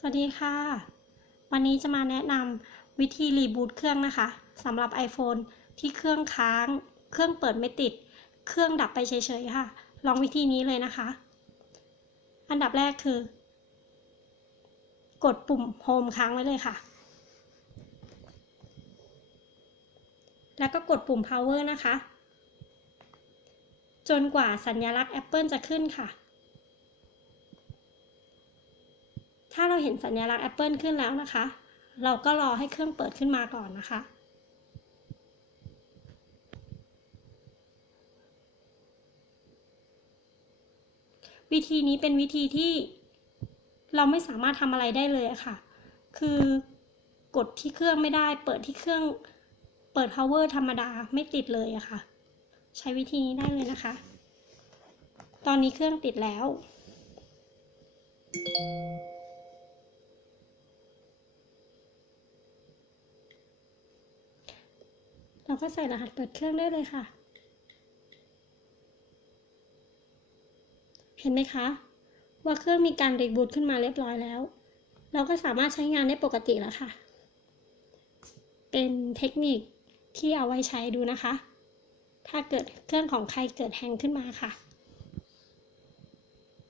สวัสดีค่ะ วันนี้จะมาแนะนำวิธีรีบูตเครื่องนะคะสำหรับ iPhone ที่เครื่องค้าง เครื่องเปิดไม่ติด เครื่องดับไปเฉยๆค่ะ ลองวิธีนี้เลยนะคะ อันดับแรกคือ กดปุ่ม Home ค้างไว้เลยค่ะ แล้วก็กดปุ่ม Power นะคะ จนกว่าสัญลักษณ์ Apple จะขึ้นค่ะ ถ้าเราเห็นสัญลักษณ์ Apple ขึ้นแล้วนะคะ เราก็รอให้เครื่องเปิดขึ้นมาก่อนนะคะ วิธีนี้เป็นวิธีที่เราไม่สามารถทำอะไรได้เลยค่ะ คือกดที่เครื่องไม่ได้ เปิดที่เครื่อง เปิด power ธรรมดาไม่ติดเลยอะค่ะ ใช้วิธีนี้ได้เลยนะคะ ตอนนี้เครื่องติดแล้วเร ก็ใส่รหัสเปิดเครื่องได้เลยค่ะ เห็นไหมคะ ว่าเครื่องมีการรีบูตขึ้นมาเรียบร้อยแล้ว เราก็สามารถใช้งานได้ปกติแล้วค่ะ เป็นเทคนิคที่เอาไว้ใช้ดูนะคะ ถ้าเกิดเครื่องของใครเกิดแฮงขึ้นมาค่ะ